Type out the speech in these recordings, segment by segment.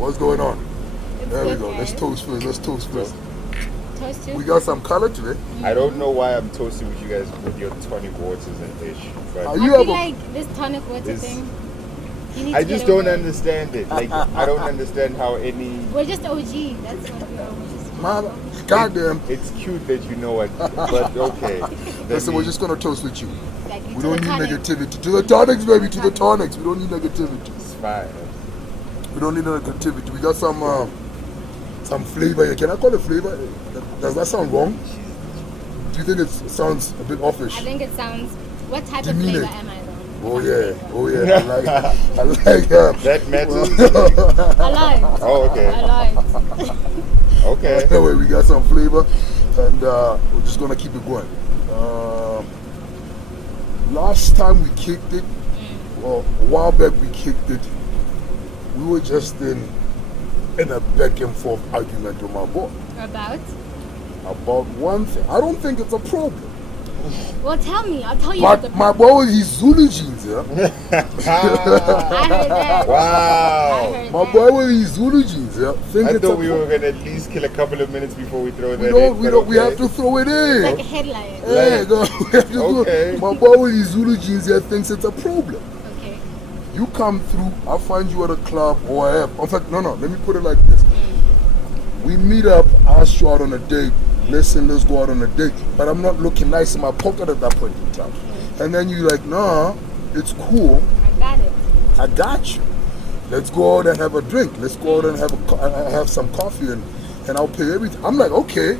What's going on? It's There we good, go. guys. Let's toast first. Toast you? We got some color today. I don't know why I'm toasting with you guys with your tonic waters and fish, but Are I you feel have a- like this tonic water This- thing. You need I to just get don't over it. understand it. Like I don't understand how any. We're just OG. That's what we are. We're just Man, goddamn. It's cute that you know it, but okay. Listen, we're just gonna toast with you. exactly. We to don't the need tonic. negativity. To the tonics, baby. To the tonics. We don't need negativity. It's fine. We don't need negativity. We got some flavor here. Can I call it flavor? Does that sound wrong? Do you think it sounds a bit offish? I think it sounds. What type Demeaning. of flavor am I though? Oh yeah. I like That matters. Alive. Oh, okay. Alive. Okay. Anyway, we got some flavor, and we're just gonna keep it going. Last time we kicked it, well, a while back we kicked it. We were just in a back and forth argument with my boy About? one thing. I don't think it's a problem, Well, tell me. I'll tell you what the but my boy with his Zulu jeans, yeah. I heard that. I Wow. heard My that. boy with his Zulu jeans, yeah. Think I it's thought a we pro- were gonna at least kill a couple of minutes before we throw that We in. don't. but We have okay. to throw it in. Like a headline. Yeah, go. We have to do it. Okay. My boy with his Zulu jeans here thinks it's a problem. Okay. You come through, I'll find you at a club or whatever. In fact, no, let me put it like this. We meet up, I ask you out on a date. Listen, let's go out on a date. But I'm not looking nice in my pocket at that point in time. And then you're like, nah, it's cool. I got it. I got you. Let's go out and have a drink. Let's go out and have some coffee and I'll pay everything. I'm like, okay.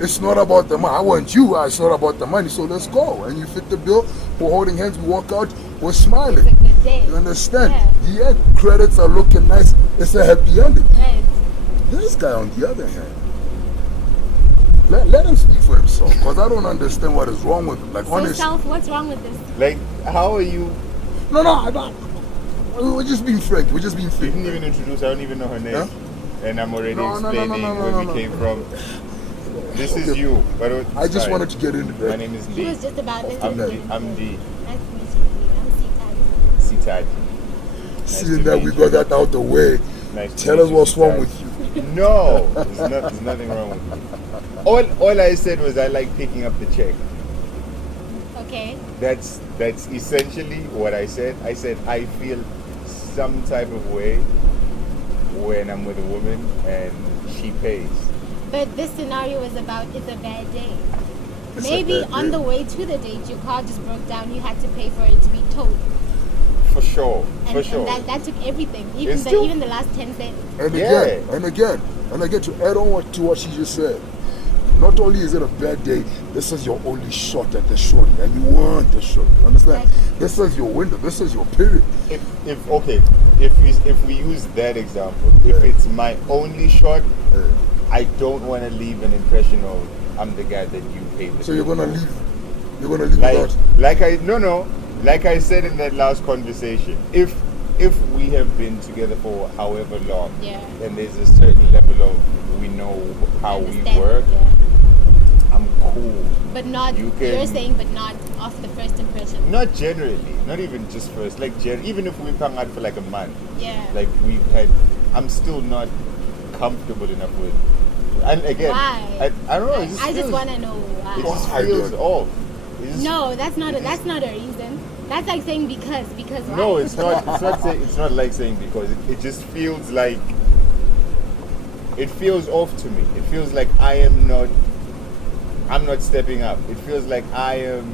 It's not about the money. I want you. It's not about the money. So let's go. And you fit the bill. We're holding hands. We walk out. We're smiling. It's a good day. You understand? Yeah. The end credits are looking nice. It's a happy ending. Right. This guy, on the other hand, let him speak for himself, because I don't understand what is wrong with him. Like, So, honestly, Self, what's wrong with this? Like, how are you? no, I don't. We're just being frank. We're just being You frank. didn't even introduce. I don't even know her name, Huh? and I'm already No, explaining where we came from. This is Okay. you, but I just wanted to get into My that. name is He was Ndie. just about this. I'm Ndie. Ndie. I'm Ndie. Nice to meet you. I'm Seithati. Seithati. Seeing that we got that out the way, Nice to tell meet us you, what's wrong Seithati. with you. No, there's nothing wrong with me. All I said was I like picking up the check. Okay. That's essentially what I said. I said I feel some type of way when I'm with a woman and she pays. But this scenario is about it's a bad day. It's a Maybe bad on day. the way to the date, your car just broke down. You had to pay for it to be towed. For sure. And, For sure. and that took everything. It's still- Even the last 10 cents. And Yeah. again, to add on to what she just said, not only is it a bad day, this is your only shot at the shorty, and you want the shorty. You understand? Exactly. This is your window. This is your period. If we use that example, if Yeah. it's my only shot, Yeah. I don't want to leave an impression of I'm the guy that you paid the So you're bill gonna for. leave. You're gonna leave like without. like I said in that last conversation, if we have been together for however long, Yeah. and there's a certain level of we know how we Understand, work, yeah. I'm cool. But not, You you're can- saying, but not off the first impression. Not generally, not even just first, like even if we've hung out for like a month, Yeah. like I'm still not comfortable enough with. And again, Why? I don't know. It I just feels- want to know why. It just Why, feels dude? off. It just- No, that's not it that's just- not a reason. That's like saying because why? No, it's not. It's not like saying because. It just feels like. It feels off to me. It feels like I'm not stepping up. It feels like I'm.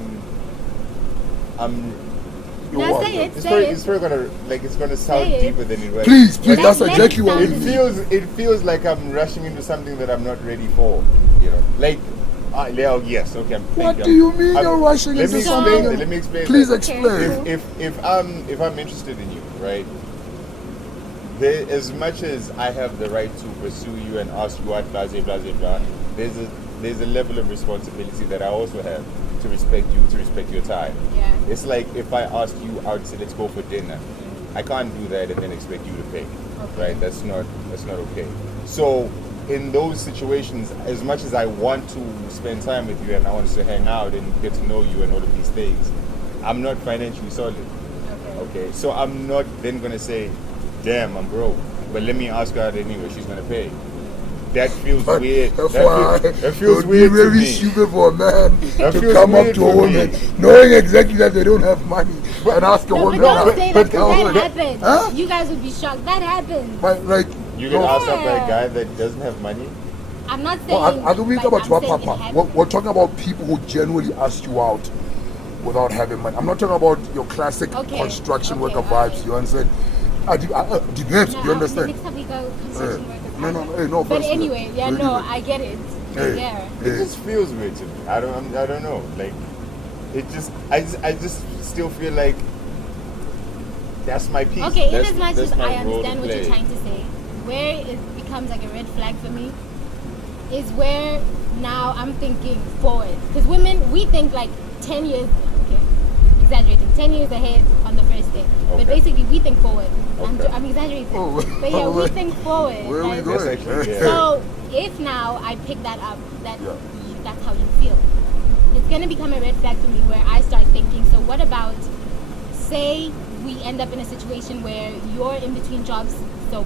Now what? say it, It's say probably gonna sound Say it. deeper than it was. Please, But that's Let it exactly what we sound need. It feels like I'm rushing into something that I'm not ready for. You know, like. Yes, okay. What do you mean you're rushing Let into me something? explain. Let me explain. Please that. explain. If I'm interested in you, right? There, as much as I have the right to pursue you and ask you out, blah blah blah blah, there's a level of responsibility that I also have to respect you, to respect your time. Yeah. It's like if I ask you out, say let's go for dinner, I can't do that and then expect you to pay, right? That's not okay. So in those situations, as much as I want to spend time with you and I want to hang out and get to know you and all of these things, I'm not financially solid. Okay, so I'm not then gonna say, damn, I'm broke. but let me ask her out anyway. She's gonna pay. That feels But weird. FYI, That feels it would weird be to very me. stupid for a man That to feels come up weird to a for woman me. knowing exactly that they don't have money and ask a No, but woman. don't say that because that but- happened. Huh? You guys would be shocked. That happened. But like, You get asked out by a Yeah. guy that doesn't have money. I'm not saying. well, I don't mean like, about I'm your saying it papa. happened. We're talking about people who genuinely ask you out without having money. I'm not talking about your classic Okay, construction okay, worker alright. vibes. You understand? Depends. No, You understand? Next time we go construction workers. Hey, no. But first, anyway, yeah, really, no, really. I get it. Hey. Yeah. It just feels weird to me. I don't know. Like, I just still feel like that's my piece. Okay, in That's- as much that's as my I role to understand what you're play. trying to say, where it becomes like a red flag for me is where now I'm thinking forward. Because women, we think like 10 years, okay, exaggerating, 10 years ahead on the first day. Okay. But basically, we think forward. Okay. I'm exaggerating. Oh, But yeah, we wait. think forward. Where are we right? going? That's actually, yeah. So if now I pick that up, Yeah. that's how you feel. It's gonna become a red flag for me where I start thinking. So what about, say, we end up in a situation where you're in between jobs, so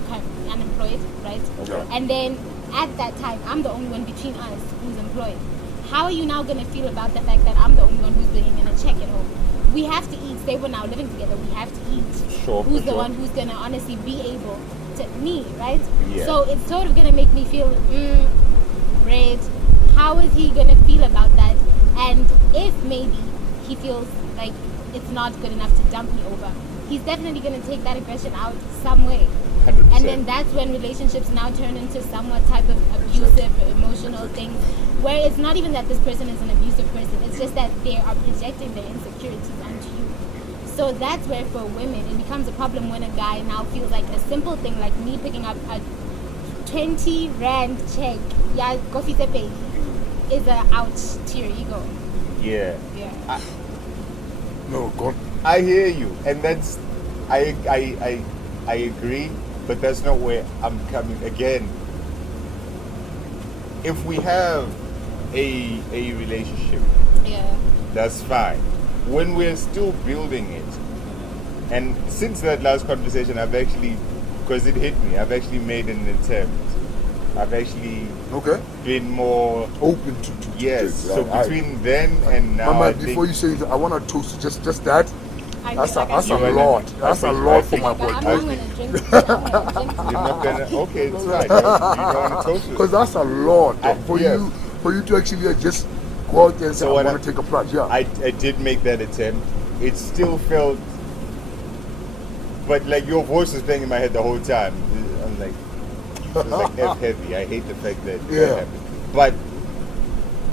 unemployed, right? Okay. And then at that time, I'm the only one between us who's employed. How are you now gonna feel about the fact that I'm the only one who's bringing in a check at home? We have to eat. Say we're now living together. We have to eat. Sure, Who's for the sure. one who's gonna honestly be able to me, right? Yeah. So it's sort of gonna make me feel, Red, how is he gonna feel about that? And if maybe he feels like it's not good enough to dump me over, he's definitely gonna take that aggression out some way. 100%. And then that's when relationships now turn into somewhat type of abusive, emotional thing, where it's not even that this person is an abusive person, it's just that they are projecting their insecurities onto you. So that's where for women it becomes a problem when a guy now feels like a simple thing like me picking up a 20 rand check, yeah, coffee pay, is a ouch to your ego. Yeah. Yeah. No, go on. I hear you, and that's I agree, but that's not where I'm coming again. If we have a relationship, Yeah. that's fine. When we're still building it, and since that last conversation, I've actually, because it hit me, I've actually made an attempt. I've actually Okay. been more Open to yes. this. So between then and now, Mama, I before think you say that, I want to toast just that. I That's feel a like I lot. should- That's a I lot for think- my I'm boy. not gonna drink. I'm gonna drink. you're not gonna. Okay, it's fine. You don't want to toast Because it. that's a lot I- for yes. you to actually just go out there and say, So I what want to take a plunge. Yeah. I did make that attempt. It still felt, but like your voice was playing in my head the whole time. I'm like, it was like F heavy. I hate the fact that Yeah. that happened. But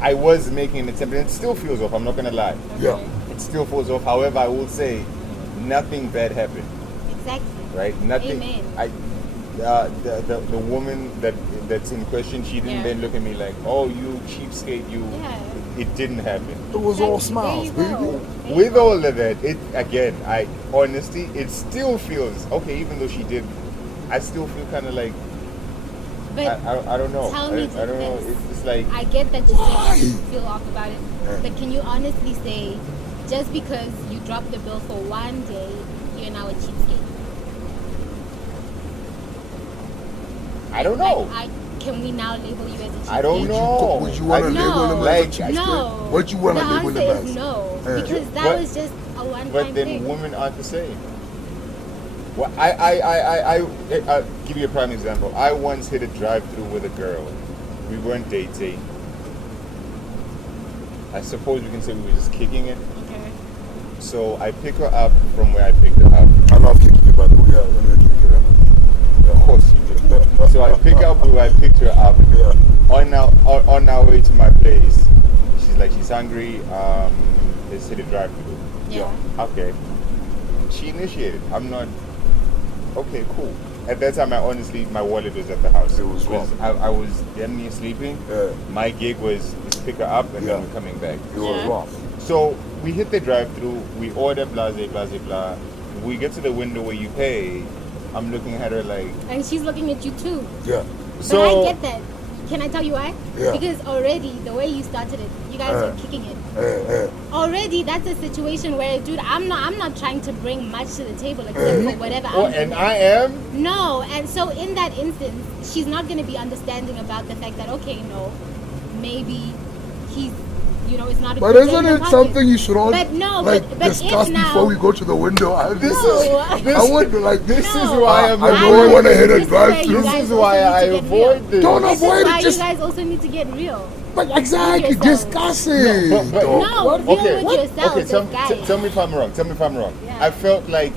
I was making an attempt, and it still feels off. I'm not gonna lie. Yeah. It still feels off. However, I will say, nothing bad happened. Exactly. Right? Nothing. Amen. The woman that's in question, she didn't Yeah. then look at me like, oh, you cheapskate, you. Yeah. It didn't happen. It was all Exactly. smiles, There you baby. go. There you With go. all of that, it again, it still feels okay. Even though she did, I still feel kind of like But I don't know. tell me I don't know. this. It's just like I get that you say you feel off about it, but can you honestly say, just because you dropped the bill for one day, you're now a cheapskate? I don't know. Can we now label you as a cheapskate? I don't know. Would you want to I- label him like- as a cheapskate? No. What you want The to label him answer as? is no, Yeah. because that But- was just a one-time But then thing. women aren't the same. Well, I'll give you a prime example. I once hit a drive-through with a girl. We weren't dating. I suppose we can say we were just kicking it. Okay. So I pick her up from where I picked her up. I love kicking it, by the way. Yeah, let me kick it up. Of course you did. So I pick up where I picked her up. Yeah. On our way to my place. She's like, she's hungry. Let's hit a drive-through. Yeah. Okay. She initiated. I'm not. Okay, cool. At that time, my wallet was at the house. It was wrong. I was damn near sleeping. Yeah. My gig was to pick her up and Yeah. then we're coming back. It was Yeah. rough. So we hit the drive-through. We order blah blah blah blah. We get to the window where you pay. I'm looking at her like. And she's looking at you too. Yeah. But So I get that. Can I tell you why? Yeah. Because already the way you started it, you guys were kicking it. Already that's a situation where, dude, I'm not trying to bring much to the table except for whatever I'm and doing. I am. No, and so in that instance, she's not going to be understanding about the fact that, okay, no, maybe he's, you know, it's not a But good day isn't in the it pocket. something you should all But no, like but discuss if now, before we go to the window? I would like This this. is No. why I'm I really want to hit a This is where drive you through. guys This is also why need to I get avoid real. this. Don't This is avoid why it. Just you guys also need to get real. but exactly yourself. discuss it. but- dog. No, What? real Okay, with yourself, okay. this guy. Tell me if I'm wrong. Tell me if I'm wrong. Yeah. I felt like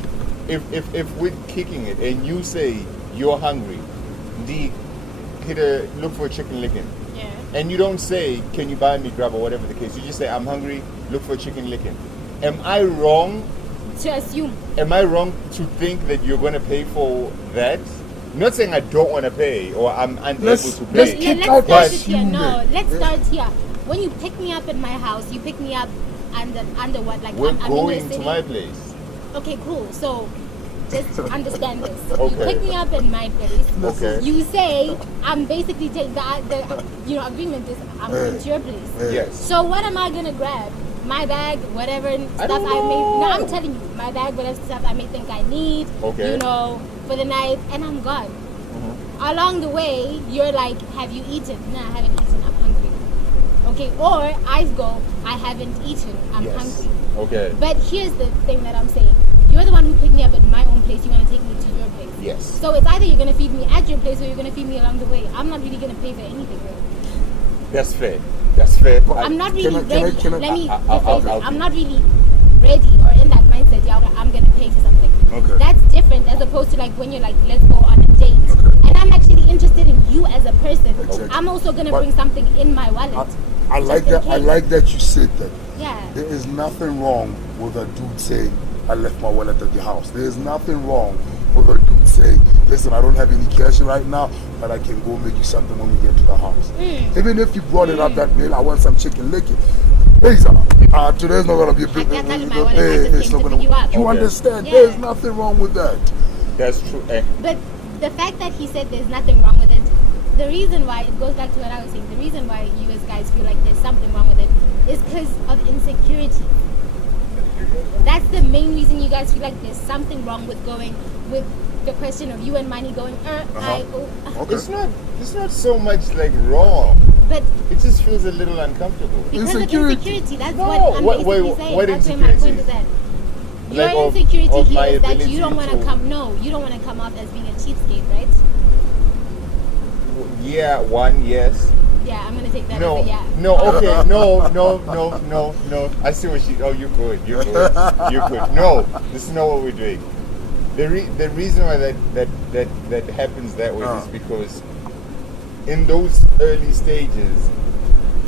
if we're kicking it and you say you're hungry, Ndie, look for a chicken licking. Yeah. And you don't say, can you buy me grub or whatever the case. You just say, I'm hungry, look for a chicken licking. Am I wrong? To assume. Am I wrong to think that you're going to pay for that? I'm not saying I don't want to pay or I'm unable Let's- to let's pay. kick Let's out start that it here. No, human. let's start here. When you pick me up at my house, you pick me up under what? Like We're I'm in your going to city. my place. Okay, cool. So just understand this. Okay. You pick me up in my place. Okay. You say I'm basically taking the agreement is I'm going to your place. Yes. So what am I gonna grab? My bag, whatever stuff don't I may. know. No, I'm telling you, my bag, whatever stuff I may think I need. Okay. You know, for the night, and I'm gone. Along the way, you're like, have you eaten? No, I haven't eaten. I'm hungry. Okay. Or I go, I haven't eaten. I'm Yes. hungry. Okay. But here's the thing that I'm saying. You're the one who picked me up at my own place. You want to take me to your place. Yes. So it's either you're going to feed me at your place or you're going to feed me along the way. I'm not really going to pay for anything. That's fair. That's fair. I'm not really Can I- ready. can I- Let me I'll- rephrase it. I'll- I'm not really ready or in that mindset. Yeah, I'm going to pay for something. Okay. That's different as opposed to like when you're like, let's go on a date. Okay. And I'm actually interested in you as a person. Exactly. I'm also going to But- bring something in my wallet. I like Just in that. I case. like that you said that. Yeah. There is nothing wrong with a dude saying, I left my wallet at the house. There is nothing wrong with a dude saying, listen, I don't have any cash right now, but I can go make you something when we get to the house. Even if you brought it up that day, I want some chicken licking. Hey, sir, today's not going to be a big I can't tell you my wallet, I just came to pick you up. You Okay. understand? Yeah. There's nothing wrong with that. That's true. But the fact that he said there's nothing wrong with it, the reason why, it goes back to what I was saying, the reason why you guys feel like there's something wrong with it is because of insecurity. That's the main reason you guys feel like there's something wrong with going with the question of you and money going, Okay. It's not so much like wrong. but It just feels a little uncomfortable. because Insecurity. of insecurity, that's No, what I'm what- basically wait, saying. what That's where my point insecurity? is at. Your Like of insecurity my here is that ability you don't want to to- come. No, you don't want to come off as being a cheapskate, right? Yeah, one, yes. Yeah, I'm gonna take that No, as a yeah. no, okay, no. I see what she. Oh, you're good. You're good. No, this is not what we're doing. The reason why that happens that way is because in those early stages,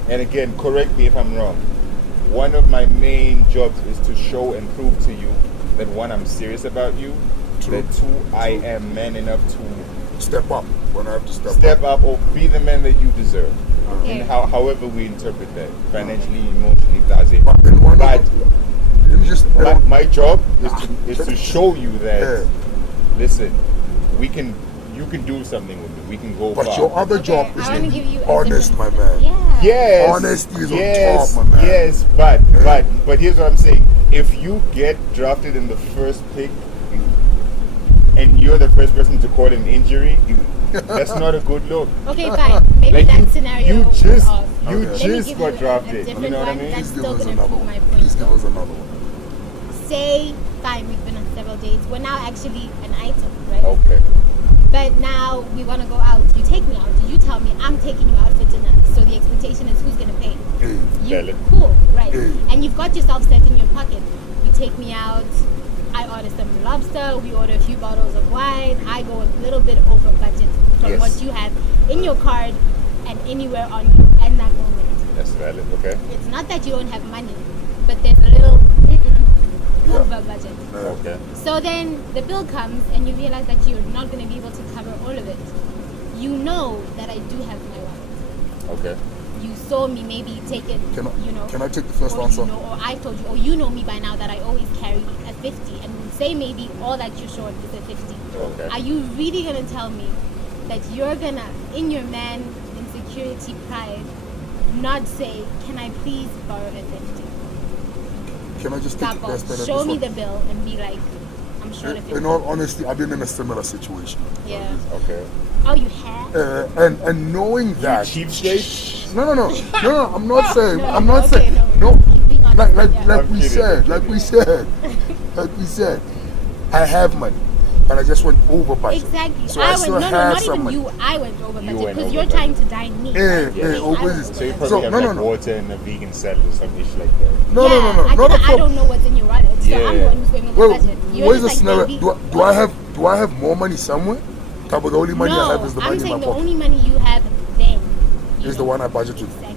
and again, correct me if I'm wrong. One of my main jobs is to show and prove to you that one, I'm serious about you. True. That two, I am man enough to Step up when I have to step up or be the man that you deserve. Okay. And however we interpret that, financially, emotionally, blase. But then one But let me just my job is to show you that, Yeah. listen, you can do something with me. We can go But far. your other job Okay, is I to wanna give you be a honest, my different- man. Yeah. Yes. Honesty is on yes, top, my man. Yes, but here's what I'm saying. If you get drafted in the first pick and you're the first person to call an injury, that's not a good look. Okay, fine. Maybe Like that scenario you was just off. you Okay. Let me just give got you a drafted. different You know what I one mean? that's Please give still us gonna another prove one. my Please point. give us another one. Say, fine, we've been on several dates. We're now actually an item, right? Okay. But now we want to go out. You take me out. You tell me I'm taking you out for dinner. So the expectation is who's going to pay? Hey, You. Valid. Cool, right. Hey. And you've got yourself set in your pocket. You take me out. I order some lobster. We order a few bottles of wine. I go a little bit over budget from Yes. what you have in your card and anywhere on you at that moment. That's valid. Okay. It's not that you don't have money, but there's a little over budget. Okay. So then the bill comes and you realize that you're not going to be able to cover all of it. You know that I do have my wallet. Okay. You saw me maybe take it, Can I, you know. can I take the first or answer? you know, or I told you, or you know me by now that I always carry a 50, and say maybe all that you're short is a 50. Okay. Are you really gonna tell me that you're gonna, in your man insecurity insecurity pride not say, can I please borrow a 50? Can I just take Stop the best bet off. at Show this me one? the bill and be like, I'm short of 50. In all honesty, I've been in a similar situation. Yeah. Okay. Oh, you have? And knowing that. Cheapskate? No. I'm not saying. No, I'm not okay, saying. no. No. He's being honest, yeah. Like I'm we kidding, said. I'm Like we kidding. said. I have money, and I just went over budget. Exactly. So I still went, no, have not some even money. you. I went over budget went because over you're budget. trying to dine me. Always. So you probably So, have no, like no. water and a vegan salad or some ish like that. No. I don't know what's in your wallet, so I'm the one who's going over Well, budget. You're where's the just like, scenario? Do I have more money somewhere? But the only money I have is the money I'm in my saying the pocket. only money you have then Is the one I budget with. Exactly.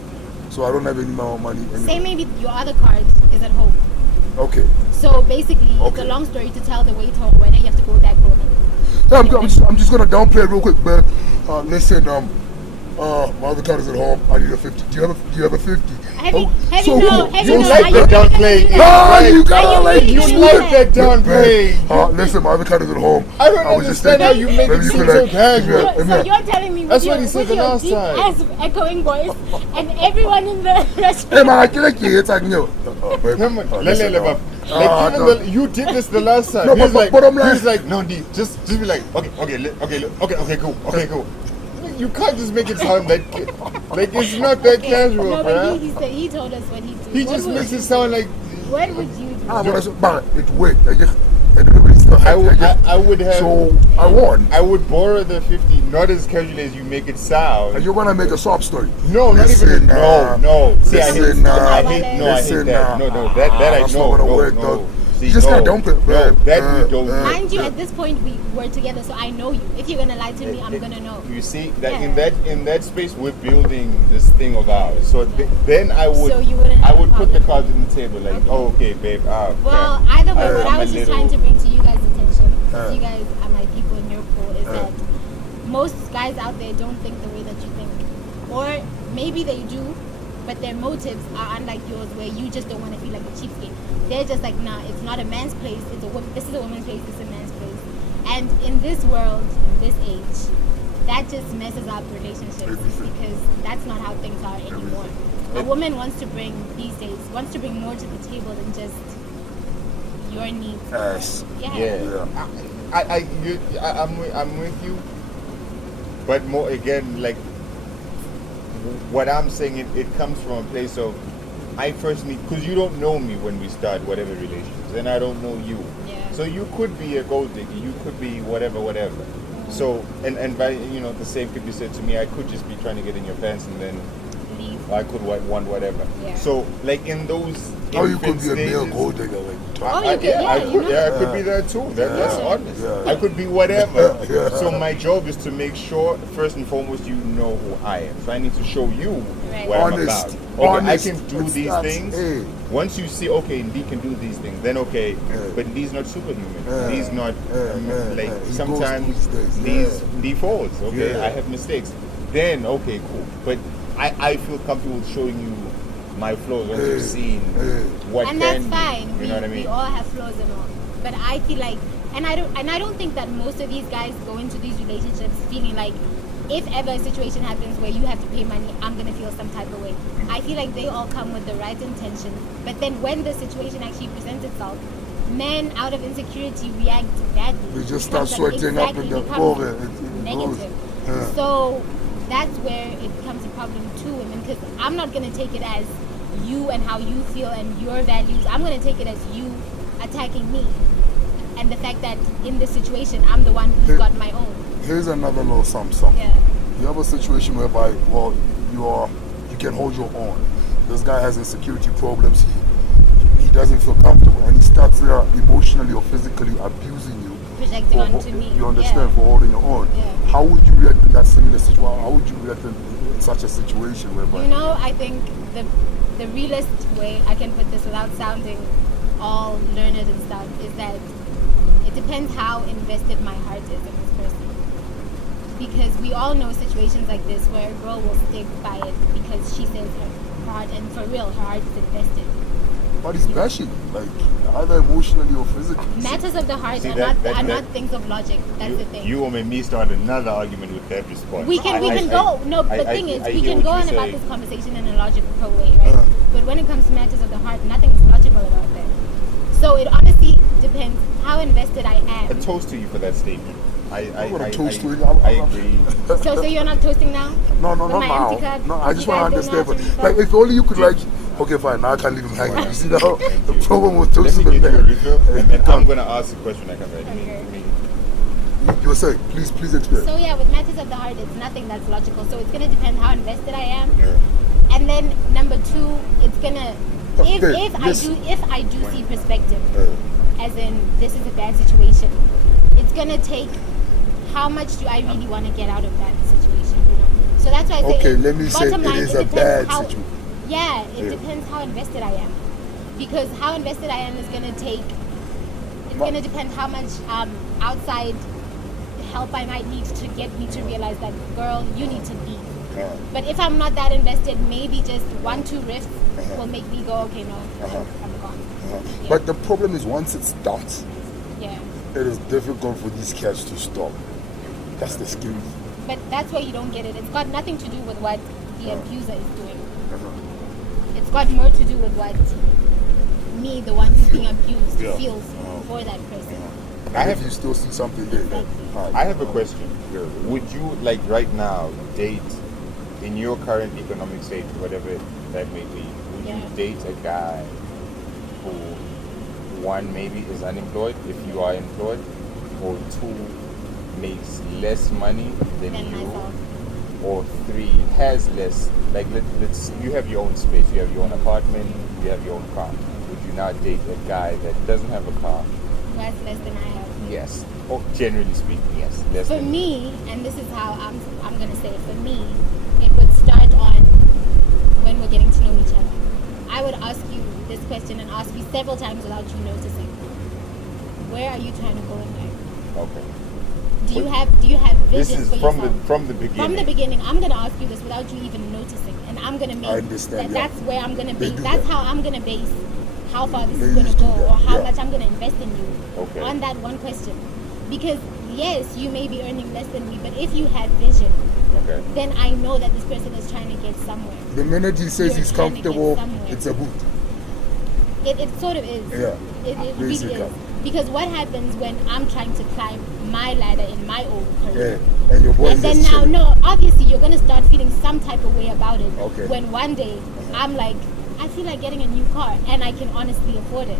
So I don't have any more money. Anyway. Say maybe your other card is at home. Okay. So basically, it's Okay. a long story to tell the waiter whether you have to go back home. Yeah, I'm just gonna downplay it real quick, man. Listen, my other card is at home. I need a 50. Do you have a 50? Have you know, like are you the really downplay. gonna do No, that? you gotta Are you like really You gonna do like that? that downplay. Listen, my other card is at home. I don't was just understand how thinking, you make maybe it you seem could, so like, casual. So you're telling me That's with what your, he said with the your last deep time. ass echoing voice and everyone in the Hey restaurant. man, I can like you. It's like you. You did this the last time. No, He was but I'm he was like- like, no, Ndie, just be like, okay, cool. You can't just make it sound like it's not that casual, No, bro. but he told us what he did. He just makes it sound like What would you do? But it wait. And everybody still I would have. So I won. I would borrow the 50, not as casually as you make it sound. And you're gonna make a sob story. No, Listen, not even. No. See, I hate listen, that. listen, that. No, that I that's not gonna work, no. dog. See, You just no, gotta dump it, no, man. that we don't. Mind you, at this point we were together, so I know you. If you're gonna lie to me, I'm gonna know. You see that Yeah. in that space we're building this thing of ours. So then I would So you wouldn't have a put the problem. cards on the table like, Okay. oh, okay, babe. Well, either way, what I'm I was a just little- trying to bring to you guys' attention, because you guys are my people in your pool, is that most guys out there don't think the way that you think. Or maybe they do, but their motives are unlike yours, where you just don't want to feel like a cheapskate. They're just like, nah, it's not a man's place, this is a woman's place, it's a man's place. And in this world, in this age, that just messes up relationships, because that's not how things are anymore. A woman wants to bring, these days, more to the table than just your needs. Yes. Yeah. I'm with you, but more again, like what I'm saying, it comes from a place of I first need, because you don't know me when we start whatever relationships, and I don't know you. Yeah. So you could be a gold digger, you could be whatever. So and by the same could be said to me. I could just be trying to get in your pants, and then Leave. I could want whatever. Yeah. So like in those. Or you could infant be a male stages- gold digger, like you talk. Oh, you could, I could be that too. That's honest. Yeah. I could be whatever. Yeah. So my job is to make sure, first and foremost, you know who I am. So I need to show you Right. what I'm Honest. about. Okay, Honest. I can do It's these that, things. hey. Once you see, okay, Ndie can do these things, then okay, but Ndie's not superhuman. He's not like He sometimes goes through these things. Ndie falls. Okay, Yeah. I have mistakes. Then okay, cool. But I feel comfortable showing you my flaws once you've seen what And can that's be. fine. You know what I mean? We all have flaws and all. But I feel like, and I don't think that most of these guys go into these relationships feeling like, if ever a situation happens where you have to pay money, I'm gonna feel some type of way. I feel like they all come with the right intention, but then when the situation actually presents itself, men out of insecurity react badly. They just Becomes start like- sweating up in exactly, the becomes over. It negative. goes. So that's where it becomes a problem to women, because I'm not gonna take it as you and how you feel and your values. I'm gonna take it as you attacking me, and the fact that in this situation I'm the one who's got my own. Here's another little something. Yeah. You have a situation whereby, well, you can hold your own. This guy has insecurity problems. He doesn't feel comfortable, and he starts emotionally or physically abusing you. Projecting onto me. You understand, Yeah. for holding your own. Yeah. How would you react in that similar situation? How would you react in such a situation whereby? You know, I think the realest way I can put this without sounding all learned and stuff is that it depends how invested my heart is in this person. Because we all know situations like this where a girl will stick by it because she says her heart, and for real, her heart is invested. But it's bashing, like either emotionally or physically. Matters of the heart See, are that- not things of logic. That's the thing. You and me start another argument with that response. We can go. No, the thing is, we hear can go what on you're about saying. this conversation in a logical way, right? But when it comes to matters of the heart, nothing is logical about that. So it honestly depends how invested I A am. toast to you for that statement. I toast to you. I agree. So you're not toasting now? No, With not my now. empty cup? No, I just You want to guys don't know understand. how to But, like, refill? if only you could, like, okay, fine, now I can't leave him hanging. You see now, Thank the you. problem with Let toasting me the get you a man. refill, and then I'm gonna ask a question I come ready. Okay. You were saying, please explain. So yeah, with matters of the heart, it's nothing that's logical. So it's gonna depend how invested I am. Yeah. And then number two, it's gonna Okay, if listen. I do see perspective, as in this is a bad situation, it's gonna take how much do I really want to get out of that situation, you know? So that's why I say Okay, let me say bottom it line, is a depends bad how, situation. Yeah, it Yeah. depends how invested I am. Because how invested I am is gonna gonna depend how much outside help I might need to get me to realize that, girl, you need to leave. But if I'm not that invested, maybe just 1-2 riffs will make me go, okay, no, I'm gone. Yeah. But the problem is once it starts, Yeah. it is difficult for these cats to stop. That's the skill. But that's where you don't get it. It's got nothing to do with what the abuser is doing. It's got more to do with what me, the one who's being abused, Yeah. feels for that person. I If have you still see something there. Alright. I have a question. Yeah. Would you, like right now, date in your current economic state, whatever that may be, would Yeah. you date a guy who, one, maybe is unemployed if you are employed, or two, makes less money than Than you, myself. or three, has less, like let's you have your own space, you have your own apartment, you have your own car. Would you not date a guy that doesn't have a car? Who has less than I have. Yes. Or generally speaking, yes. Less For than me, and this is how I'm gonna say it, for me, it would start on when we're getting to know each other. I would ask you this question and ask you several times without you noticing. Where are you trying to go in life? Okay. Do you have This vision is for from yourself? from the beginning. From the beginning, I'm gonna ask you this without you even noticing, and I'm gonna make I understand, yeah. that's where I'm gonna They base. do That's that. how I'm gonna base how far this They is gonna used to go, do that, or how yeah. much I'm gonna invest in you. Okay. On that one question, because yes, you may be earning less than me, but if you had vision, Okay. then I know that this person is trying to get somewhere. The minute he says You're he's trying to get comfortable, somewhere. it's a boot. It sort of is. Yeah, It really basically. is. Because what happens when I'm trying to climb my ladder in my own career? Yeah. And your boy And then just now, chilling. no, obviously you're gonna start feeling some type of way about it. Okay. When one day I'm like, I feel like getting a new car and I can honestly afford it.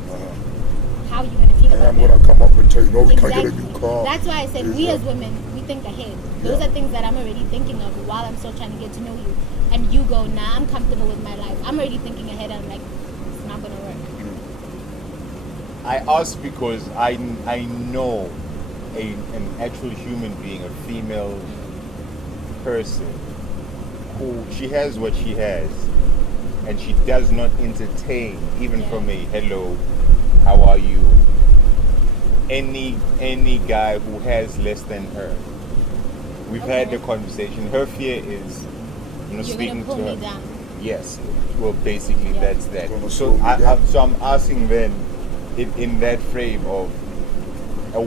How are you gonna feel And about I'm that? gonna come up and tell you, no, we can't get a new car. That's why I said Is we that- as women, we think ahead. Those Yeah. are things that I'm already thinking of while I'm still trying to get to know you. And you go, nah, I'm comfortable with my life. I'm already thinking ahead. I'm like, it's not gonna work. I ask because I know an actual human being, a female person, who she has what she has, and she does not entertain, even Yeah. from a hello, how are you, any guy who has less than her. We've had Okay. the conversation. Her fear is, You're speaking gonna pull to me her. down. Yes. Well, basically, Yeah. that's that. Gonna So, slow me down. so I'm asking then, in that frame of a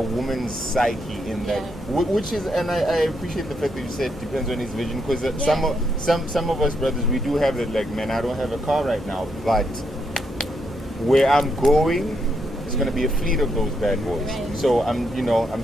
woman's psyche, in that, which is, and I appreciate the fact that you said depends on his vision, because some of us brothers, we do have that, like, man, I don't have a car right now, but where I'm going, it's gonna be a fleet of those bad boys. Right. So I'm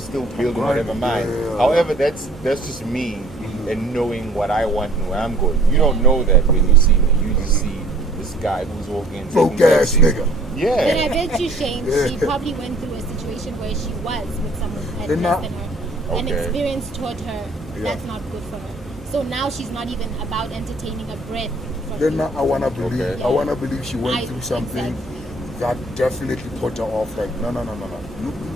still building whatever mine. Yeah. However, that's just me and knowing what I want and where I'm going. You don't know that when you see me. You just see this guy who's walking in. Broke ass nigga. But I Yeah. bet you, Shane, she probably went through a situation where she was with someone who had They're less not- than her. An Okay. experience taught her Yeah. that's not good for her. So now she's not even about entertaining a breath from Then you. now I wanna believe. Okay. I wanna believe she went through something Exactly. that definitely put her off. Like no.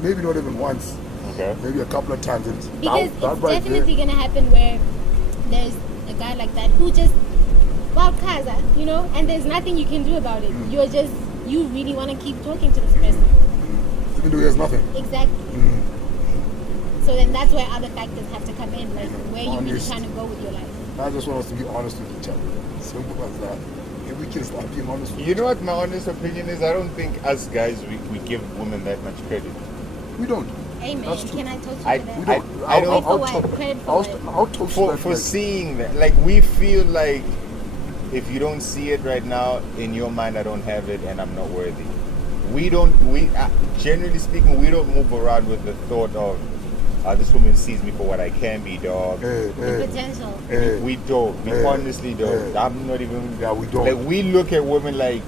Maybe not even once. Okay. Maybe a couple of times. And Because that it's right definitely gonna happen where there's a guy like that who just, well, Kaza, you know, and there's nothing you can do about it. You really want to keep talking to this person. there, even though there's nothing. Exactly. So then that's where other factors have to come in, like where you really Honest. trying to go with your life. I just want us to be honest with each other. Simple as that. and we can start being honest with You know what my honest opinion is? I don't think us guys we give women that much credit. We don't. Amen. That's true. Can I toast you I- to that? We don't. I don't- I'll For what? toast- Credit for I'll what? I'll toast For that. for like, seeing that, like we feel like if you don't see it right now in your mind, I don't have it, and I'm not worthy. We don't. We generally speaking, we don't move around with the thought of this woman sees me for what I can be, dog. eh, The eh, potential. eh, We don't. We eh, honestly don't. eh. I'm not even. Yeah, we don't. Like we look at women like,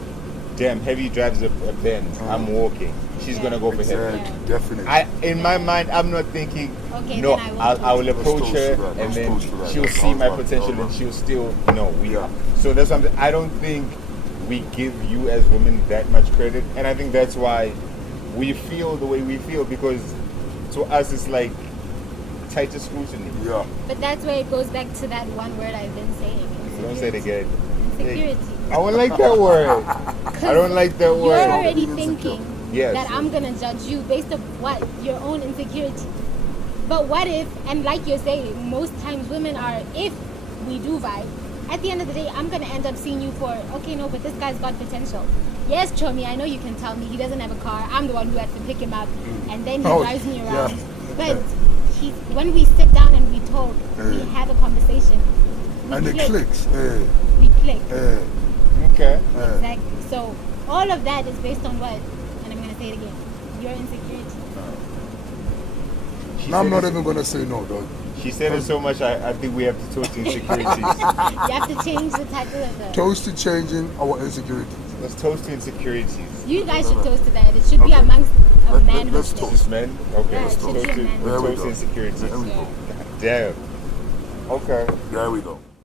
damn, Heavy drives a Benz. I'm walking. She's Yeah. gonna go for Heavy. exactly, definitely. In my mind, I'm not thinking. Okay, No, then I will Let's approach toast her, to that. and Let's then toast to that. she'll That's see my right. potential, That's and right. she'll still no. Yeah. So that's something. I don't think we give you as women that much credit, and I think that's why we feel the way we feel, because to us it's like tighter scrutiny. Yeah. But that's where it goes back to that one word I've been saying. Don't say it again. Insecurity. I don't like that word. I don't like that You're word. already Insecure. thinking Yes. that I'm gonna judge you based on what? Your own insecurity. But what if, and like you're saying, most times women are, if we do vibe, at the end of the day, I'm gonna end up seeing you for, okay, no, but this guy's got potential. Yes, Chomi, I know you can tell me he doesn't have a car. I'm the one who has to pick him up, and then he Oh, drives me yeah. around. But when we sit down and we talk, we have a conversation. We And it click. clicks. Eh, We click. eh, Okay. eh. Exactly. So all of that is based on what? And I'm gonna say it again. Your insecurity. She Now I'm said not it- even gonna say no, dog. She said it so much. I think we have to toast to insecurities. You have to change the title of the. Toast to changing our insecurities. Let's toast to insecurities. You guys should toast to that. It should be Okay. amongst a Let's manhood toast. thing. Just men? Okay, Yeah, let's it should toast be a to man. There we toast go. to insecurities. There we go. Damn. Okay. There we go.